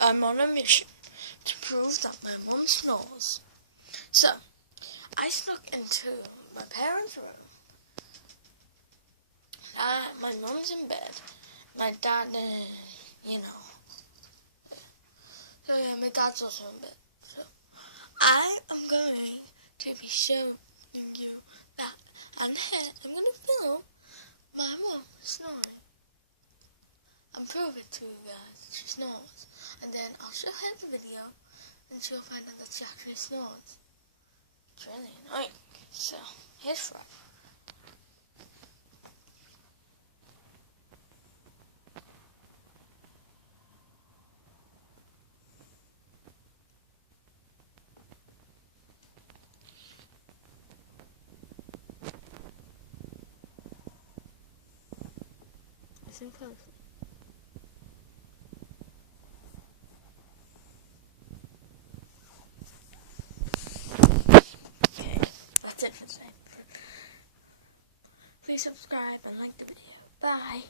I'm on a mission to prove that my mum snores. So, I snuck into my parents' room. My mum's in bed. My dad, So yeah, my dad's also in bed. So, I am going to be showing you that. And here, I'm going to film my mum snoring. And prove it to you guys. She snores. And then I'll show her the video. And she'll find out that she actually snores. It's really annoying. So, here's Fred. Listen closely. Okay, that's it for today. Please subscribe and like the video. Bye.